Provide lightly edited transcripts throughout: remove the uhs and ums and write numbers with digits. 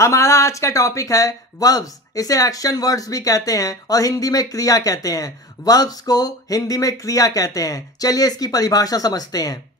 हमारा आज का टॉपिक है वर्ब्स। इसे एक्शन वर्ड्स भी कहते हैं और हिंदी में क्रिया कहते हैं। वर्ब्स को हिंदी में क्रिया कहते हैं। चलिए इसकी परिभाषा समझते हैं।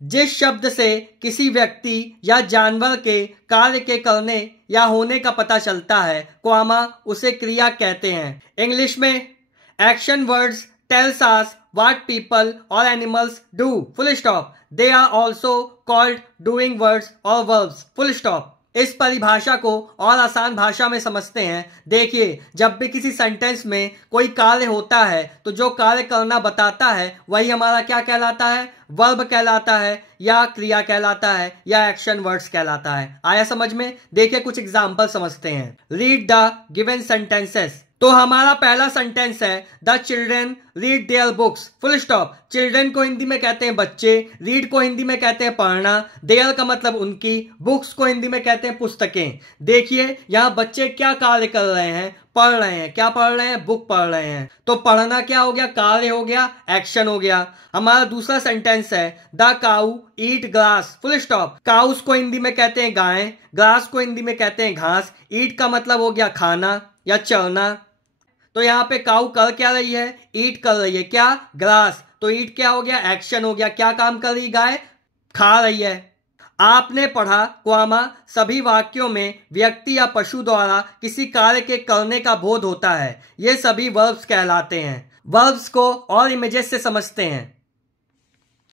जिस शब्द से किसी व्यक्ति या जानवर के कार्य के करने या होने का पता चलता है कॉमा उसे क्रिया कहते हैं। इंग्लिश में action words tells us what people और animals do full stop. They are also called doing words और वर्ब्स फुल स्टॉप। इस परिभाषा को और आसान भाषा में समझते हैं। देखिए, जब भी किसी सेंटेंस में कोई कार्य होता है तो जो कार्य करना बताता है वही हमारा क्या कहलाता है? वर्ब कहलाता है या क्रिया कहलाता है या एक्शन वर्ड्स कहलाता है। आया समझ में? देखिए कुछ एग्जाम्पल समझते हैं। Read the given sentences. तो हमारा पहला सेंटेंस है the children read their books full stop. Children को हिंदी में कहते हैं बच्चे, रीड को हिंदी में कहते हैं पढ़ना, देयर का मतलब उनकी, बुक्स को हिंदी में कहते हैं पुस्तकें। देखिए यहाँ बच्चे क्या कार्य कर रहे हैं? पढ़ रहे हैं। क्या पढ़ रहे हैं? बुक पढ़ रहे हैं। तो पढ़ना क्या हो गया? कार्य हो गया, एक्शन हो गया। हमारा दूसरा सेंटेंस है the cow eat grass full stop. Cows को हिंदी में कहते हैं गायें, ग्रास को हिंदी में कहते हैं घास, ईट का मतलब हो गया खाना या चरना। तो यहाँ पे काऊ कर क्या रही है? ईट कर रही है। क्या? ग्रास। तो ईट क्या हो गया? एक्शन हो गया। क्या काम कर रही गाय? खा रही है। आपने पढ़ा कॉमा सभी वाक्यों में व्यक्ति या पशु द्वारा किसी कार्य के करने का बोध होता है। ये सभी वर्ब्स कहलाते हैं। वर्ब्स को और इमेजेस से समझते हैं।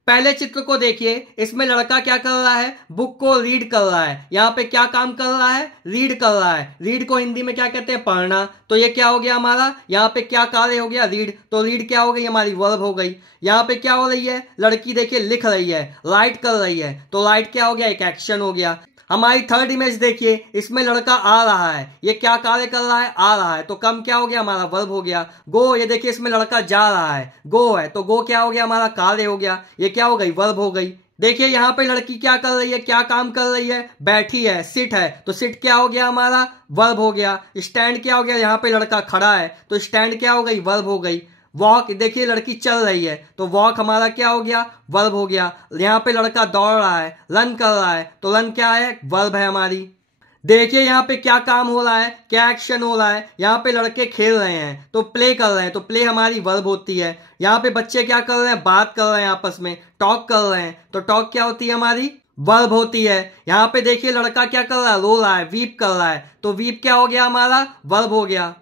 पहले चित्र को देखिए, इसमें लड़का क्या कर रहा है? बुक को रीड कर रहा है। यहाँ पे क्या काम कर रहा है? रीड कर रहा है। रीड को हिंदी में क्या कहते हैं? पढ़ना। तो ये क्या हो गया हमारा? यहाँ पे क्या कार्य हो गया? रीड। तो रीड क्या हो गई? हमारी वर्ब हो गई। यहाँ पे क्या हो रही है? लड़की देखिए लिख रही है, राइट कर रही है। तो राइट क्या हो गया? एक एक्शन हो गया। हमारी थर्ड इमेज देखिए, इसमें लड़का आ रहा है। ये क्या कार्य कर रहा है? आ रहा है। तो कम क्या हो गया? हमारा वर्ब हो गया। गो, ये देखिए इसमें लड़का जा रहा है, गो है। तो गो क्या हो गया? हमारा कार्य हो गया। ये क्या हो गई? वर्ब हो गई। देखिए यहाँ पे लड़की क्या कर रही है? क्या काम कर रही है? बैठी है, सिट है। तो सिट क्या हो गया? हमारा वर्ब हो गया। स्टैंड क्या हो गया? यहाँ पे लड़का खड़ा है तो स्टैंड क्या हो गई? वर्ब हो गई। वॉक, देखिए लड़की चल रही है तो वॉक हमारा क्या हो गया? वर्ब हो गया। यहाँ पे लड़का दौड़ रहा है, रन कर रहा है, तो रन क्या है? वर्ब है हमारी। देखिए यहाँ पे क्या काम हो रहा है? क्या एक्शन हो रहा है? यहाँ पे लड़के खेल रहे हैं तो प्ले कर रहे हैं, तो प्ले हमारी वर्ब होती है। यहाँ पे बच्चे क्या कर रहे हैं? बात कर रहे हैं आपस में, टॉक कर रहे हैं, तो टॉक क्या होती है? हमारी वर्ब होती है। यहाँ पे देखिए लड़का क्या कर रहा है? रो रहा है, वीप कर रहा है, तो वीप क्या हो गया? हमारा वर्ब हो गया।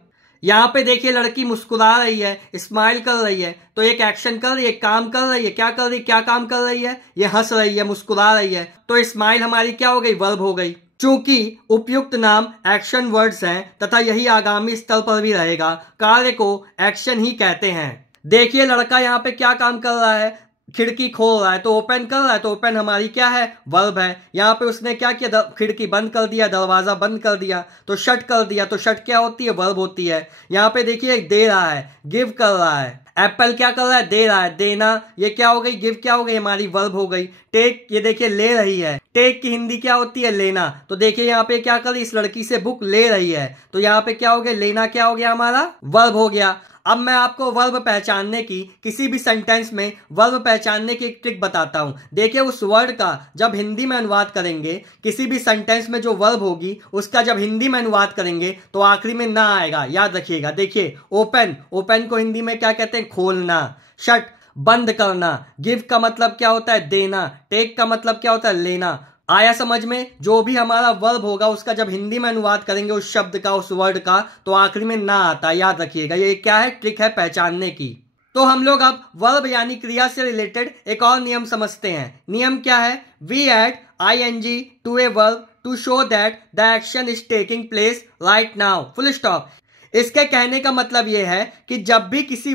यहाँ पे देखिए लड़की मुस्कुरा रही है, स्माइल कर रही है, तो एक एक्शन कर रही है, काम कर रही है। क्या कर रही है? क्या काम कर रही है? ये हंस रही है, मुस्कुरा रही है, तो स्माइल हमारी क्या हो गई? वर्ब हो गई। चूंकि उपयुक्त नाम एक्शन वर्ड्स हैं तथा यही आगामी स्तर पर भी रहेगा, कार्य को एक्शन ही कहते हैं। देखिए लड़का यहाँ पे क्या काम कर रहा है? खिड़की खोल रहा है, तो ओपन कर रहा है, तो ओपन हमारी क्या है? वर्ब है। यहाँ पे उसने क्या किया? खिड़की बंद कर दिया, दरवाजा बंद कर दिया, तो शट कर दिया, तो शट क्या होती है? वर्ब होती है। यहाँ पे देखिए दे रहा है, गिव कर रहा है। एप्पल क्या कर रहा है? दे रहा है, देना। ये क्या हो गई? गिव क्या हो गई? हमारी वर्ब हो गई। टेक, ये देखिए ले रही है, टेक की हिंदी क्या होती है? लेना। तो देखिए यहाँ पे क्या कर रही? इस लड़की से बुक ले रही है, तो यहाँ पे क्या हो गया? लेना क्या हो गया? हमारा वर्ब हो गया। अब मैं आपको वर्ब पहचानने की, किसी भी सेंटेंस में वर्ब पहचानने की एक ट्रिक बताता हूं। देखिए उस वर्ड का जब हिंदी में अनुवाद करेंगे, किसी भी सेंटेंस में जो वर्ब होगी उसका जब हिंदी में अनुवाद करेंगे तो आखिरी में ना आएगा, याद रखिएगा। देखिए ओपन, ओपन को हिंदी में क्या कहते हैं? खोलना। शट, बंद करना। गिव का मतलब क्या होता है? देना। टेक का मतलब क्या होता है? लेना। आया समझ में? जो भी हमारा वर्ब होगा उसका जब हिंदी में अनुवाद करेंगे उस शब्द का, उस वर्ड का, तो आखिरी में ना आता, याद रखिएगा। ये क्या है? ट्रिक है पहचानने की। तो हम लोग अब वर्ब यानी क्रिया से रिलेटेड एक और नियम समझते हैं। नियम क्या है? We add ing to a verb to show that the action is taking place right now full stop. इसके कहने का मतलब यह है कि जब भी किसी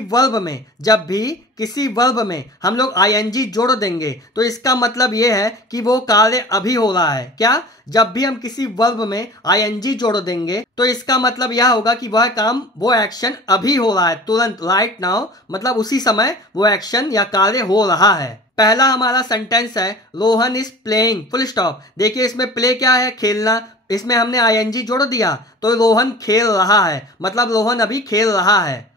वर्ब में हम लोग ing जोड़ देंगे तो इसका मतलब यह है कि वो कार्य अभी हो रहा है। क्या? जब भी हम किसी वर्ब में ing जोड़ देंगे तो इसका मतलब यह होगा कि वह काम, वो एक्शन अभी हो रहा है, तुरंत, राइट नाउ, मतलब उसी समय वो एक्शन या कार्य हो रहा है। पहला हमारा सेंटेंस है Rohan is playing full stop. देखिए इसमें प्ले क्या है? खेलना। इसमें हमने ing जोड़ दिया तो रोहन खेल रहा है, मतलब रोहन अभी खेल रहा है,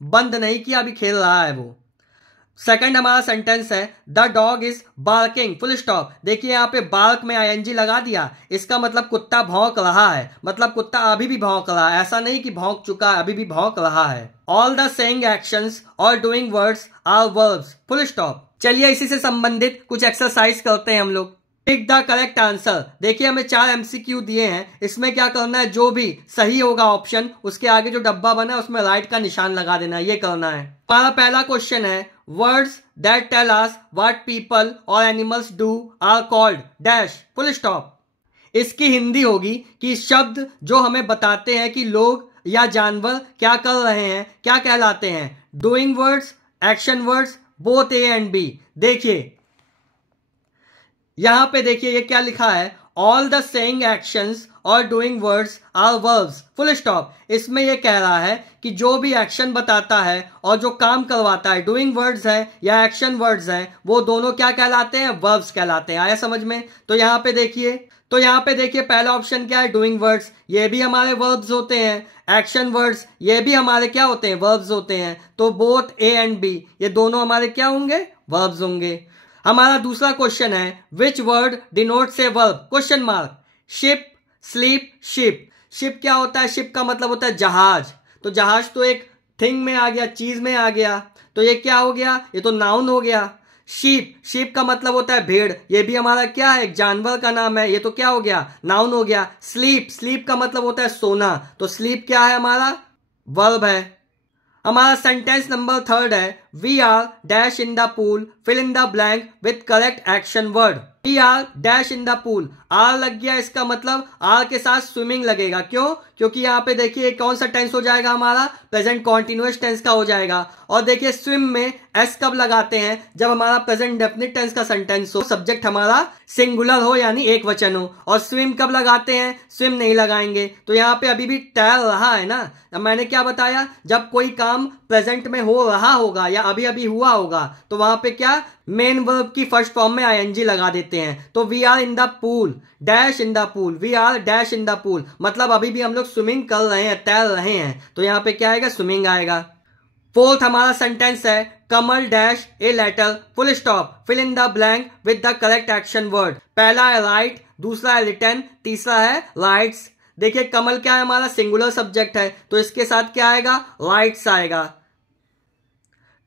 बंद नहीं किया, अभी खेल रहा है वो। सेकंड हमारा सेंटेंस है the dog is barking full stop. देखिए यहाँ पे बार्क में आईएनजी लगा दिया, इसका मतलब कुत्ता भौंक रहा है, मतलब कुत्ता अभी भी भौंक रहा है, ऐसा नहीं कि भौंक चुका है, अभी भी भौंक रहा है। ऑल द सेइंग एक्शंस और doing words are verbs full stop. चलिए इसी से संबंधित कुछ एक्सरसाइज करते हैं हम लोग। Tick the correct answer. देखिए हमें 4 एमसीक्यू दिए हैं, इसमें क्या करना है, जो भी सही होगा ऑप्शन उसके आगे जो डब्बा बना है उसमें राइट का निशान लगा देना है, ये करना है। हमारा पहला क्वेश्चन है words that tell us what people और animals do are called dash full stop. इसकी हिंदी होगी कि शब्द जो हमें बताते हैं कि लोग या जानवर क्या कर रहे हैं क्या कहलाते हैं। Doing words, action words, both a and b. देखिए यहां पे देखिए ये क्या लिखा है, ऑल द सेइंग एक्शंस और doing words are verbs full stop. इसमें ये कह रहा है कि जो भी एक्शन बताता है और जो काम करवाता है, डूइंग वर्ड्स है या एक्शन वर्ड्स हैं, वो दोनों क्या कहलाते हैं, वर्ब्स कहलाते हैं। आया समझ में? तो यहाँ पे देखिए पहला ऑप्शन क्या है, डूइंग वर्ड्स, ये भी हमारे वर्ब्स होते हैं। एक्शन वर्ड्स ये भी हमारे क्या होते हैं, वर्ब्स होते हैं। तो बोथ ए एंड बी ये दोनों हमारे क्या होंगे, वर्ब्स होंगे। हमारा दूसरा क्वेश्चन है which word denotes a verb question mark. Ship, sleep, ship. Ship क्या होता है, शिप का मतलब होता है जहाज। तो जहाज तो एक थिंग में आ गया, चीज में आ गया, तो ये क्या हो गया, ये तो नाउन हो गया। शीप, शीप का मतलब होता है भेड़, ये भी हमारा क्या है, एक जानवर का नाम है, ये तो क्या हो गया, नाउन हो गया। स्लीप, स्लीप का मतलब होता है सोना, तो स्लीप क्या है हमारा, वर्ब है। हमारा सेंटेंस नंबर 3 है we are dash in the pool fill in the blank with correct action word. We are dash in the pool, are लग गया, इसका मतलब आर के साथ स्विमिंग लगेगा। क्यों? क्योंकि यहाँ पे देखिए कौन सा टेंस हो जाएगा हमारा, प्रेजेंट कॉन्टिन्यूअस टेंस का हो जाएगा। और देखिए स्विम में एस कब लगाते हैं, जब हमारा प्रेजेंट डेफिनिट टेंस का सेंटेंस हो, सब्जेक्ट हमारा सिंगुलर हो यानी एक वचन हो। और स्विम कब लगाते हैं, स्विम नहीं लगाएंगे। तो यहाँ पे अभी भी तैर रहा है ना। अब मैंने क्या बताया, जब कोई काम प्रेजेंट में हो रहा होगा या अभी अभी हुआ होगा तो वहां पे क्या, मेन वर्ब की फर्स्ट फॉर्म में आईएनजी लगा देते हैं। तो we are in the pool dash in the pool, we are dash in the pool, मतलब अभी भी हम लोग स्विमिंग कर रहे हैं, तैर रहे हैं। तो यहाँ पे क्या आएगा, स्विमिंग आएगा। फोर्थ हमारा सेंटेंस है Kamal dash a letter full stop fill in the blank with the correct action word. पहला है राइट, दूसरा है रिटर्न, तीसरा है राइट्स। देखिए कमल क्या है, हमारा सिंगुलर सब्जेक्ट है, तो इसके साथ क्या आएगा, राइट्स आएगा।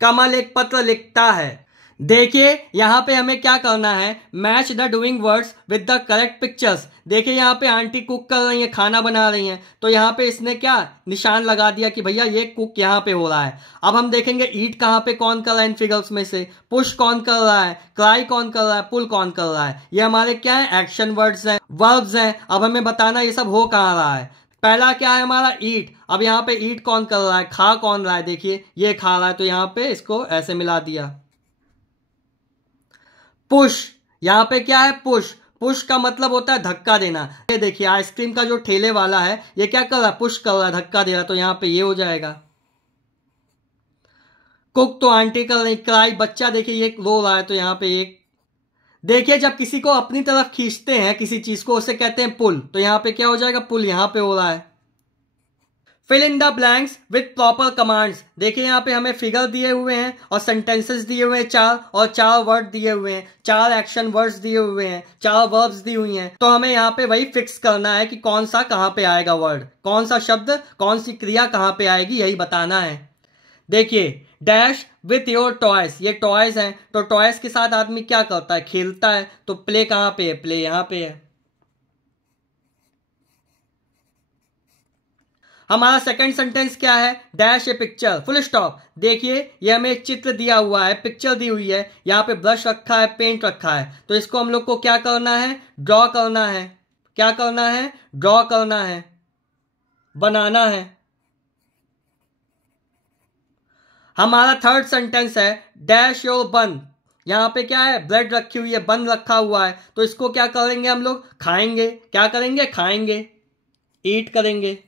कमल एक पत्र लिखता है। देखिए यहां पे हमें क्या करना है, match the doing words with the correct pictures. देखिए यहाँ पे आंटी कुक कर रही है, खाना बना रही हैं, तो यहाँ पे इसने क्या निशान लगा दिया कि भैया ये कुक यहाँ पे हो रहा है। अब हम देखेंगे ईट कहाँ पे कौन कर रहा है इन फिगर्स में से, पुश कौन कर रहा है, क्राई कौन कर रहा है, पुल कौन कर रहा है। ये हमारे क्या है, एक्शन वर्ड्स हैं, वर्ब्स हैं। अब हमें बताना ये सब हो कहाँ रहा है। पहला क्या है हमारा ईट, अब यहाँ पे ईट कौन कर रहा है, खा कौन रहा है, देखिए ये खा रहा है, तो यहाँ पे इसको ऐसे मिला दिया। पुश, यहाँ पे क्या है, पुश, पुश का मतलब होता है धक्का देना। ये देखिए आइसक्रीम का जो ठेले वाला है ये क्या कर रहा है, पुश कर रहा है, धक्का दे रहा है, तो यहाँ पे ये हो जाएगा। कुक तो आंटी कर रही, क्राई बच्चा देखिए ये रो रहा है, तो यहाँ पे एक। देखिए जब किसी को अपनी तरफ खींचते हैं किसी चीज को, उसे कहते हैं पुल, तो यहाँ पे क्या हो जाएगा, पुल यहाँ पे हो रहा है। Fill in the blanks with proper commands. देखिए यहाँ पे हमें फिगर दिए हुए हैं और सेंटेंसेस दिए हुए हैं 4, और 4 वर्ड दिए हुए हैं, 4 एक्शन वर्ड्स दिए हुए हैं, 4 वर्ब्स दी हुई हैं। तो हमें यहाँ पे वही फिक्स करना है कि कौन सा कहाँ पे आएगा वर्ड, कौन सा शब्द, कौन सी क्रिया कहाँ पे आएगी, यही बताना है। देखिए डैश विथ योर टॉयज, ये टॉयज हैं, तो टॉयज के साथ आदमी क्या करता है, खेलता है। तो प्ले कहाँ पे है, प्ले यहाँ पे है। हमारा सेकंड सेंटेंस क्या है, डैश ए पिक्चर फुल स्टॉप। देखिए ये हमें एक चित्र दिया हुआ है, पिक्चर दी हुई है, यहाँ पे ब्रश रखा है, पेंट रखा है, तो इसको हम लोग को क्या करना है, ड्रॉ करना है। क्या करना है, ड्रॉ करना है, बनाना है। हमारा थर्ड सेंटेंस है डैश योर बन। यहाँ पे क्या है, ब्रेड रखी हुई है, बन रखा हुआ है, तो इसको क्या करेंगे हम लोग, खाएंगे। क्या करेंगे, खाएंगे, ईट करेंगे।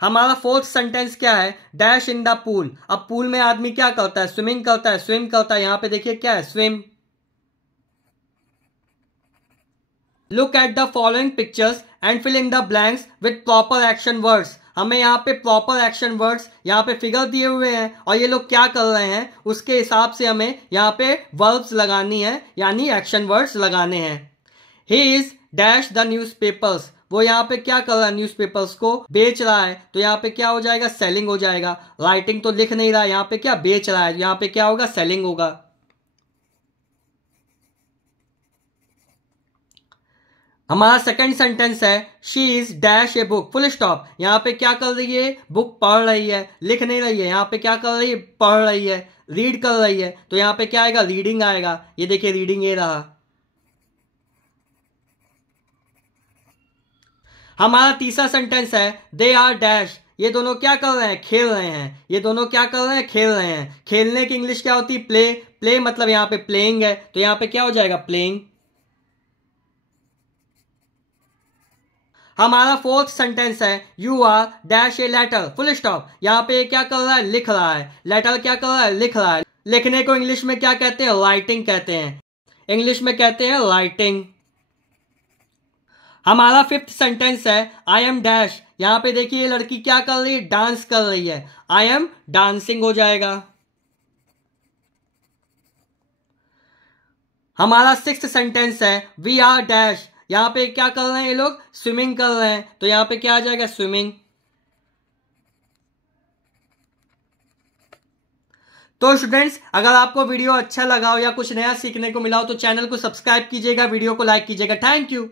हमारा फोर्थ सेंटेंस क्या है, डैश इन द पूल। अब पूल में आदमी क्या करता है, स्विमिंग करता है, स्विम करता है। यहां पे देखिए क्या है, swim. Look at the following pictures and fill in the blanks with proper action words. हमें यहाँ पे प्रॉपर एक्शन वर्ड्स यहाँ पे फिगर दिए हुए हैं और ये लोग क्या कर रहे हैं उसके हिसाब से हमें यहाँ पे वर्ब्स लगानी है, यानी एक्शन वर्ड्स लगाने हैं। He is dash the newspapers, वो यहाँ पे क्या कर रहा है, न्यूज़पेपर्स को बेच रहा है, तो यहाँ पे क्या हो जाएगा, सेलिंग हो जाएगा। राइटिंग तो लिख नहीं रहा, यहाँ पे क्या बेच रहा है, यहाँ पे क्या होगा, सेलिंग होगा। हमारा सेकंड सेंटेंस है she is dash a book full stop. यहाँ पे क्या कर रही है, बुक पढ़ रही है, लिख नहीं रही है, यहाँ पे क्या कर रही है, पढ़ रही है, रीड कर रही है, तो यहाँ पे क्या आएगा, रीडिंग आएगा। ये देखिए रीडिंग ये रहा। हमारा तीसरा सेंटेंस है दे आर डैश, ये दोनों क्या कर रहे हैं, खेल रहे हैं। ये दोनों क्या कर रहे हैं, खेल रहे हैं। खेलने की इंग्लिश क्या होती है, प्ले। प्ले मतलब यहाँ पे प्लेइंग है, तो यहाँ पे क्या हो जाएगा, प्लेइंग। हमारा फोर्थ सेंटेंस है you are dash a letter full stop. यहाँ पे क्या कर रहा है, लिख रहा है। लेटर क्या कर रहा है, लिख रहा है। लिखने को इंग्लिश में क्या कहते हैं, राइटिंग कहते हैं। इंग्लिश में कहते हैं राइटिंग। हमारा फिफ्थ सेंटेंस है आई एम डैश। यहाँ पे देखिए ये लड़की क्या कर रही है, डांस कर रही है। आई एम डांसिंग हो जाएगा। हमारा सिक्स्थ सेंटेंस है वी आर डैश। यहाँ पे क्या कर रहे हैं ये लोग, स्विमिंग कर रहे हैं, तो यहाँ पे क्या आ जाएगा, स्विमिंग। तो स्टूडेंट्स, अगर आपको वीडियो अच्छा लगा हो या कुछ नया सीखने को मिला हो तो चैनल को सब्सक्राइब कीजिएगा, वीडियो को लाइक कीजिएगा। Thank you.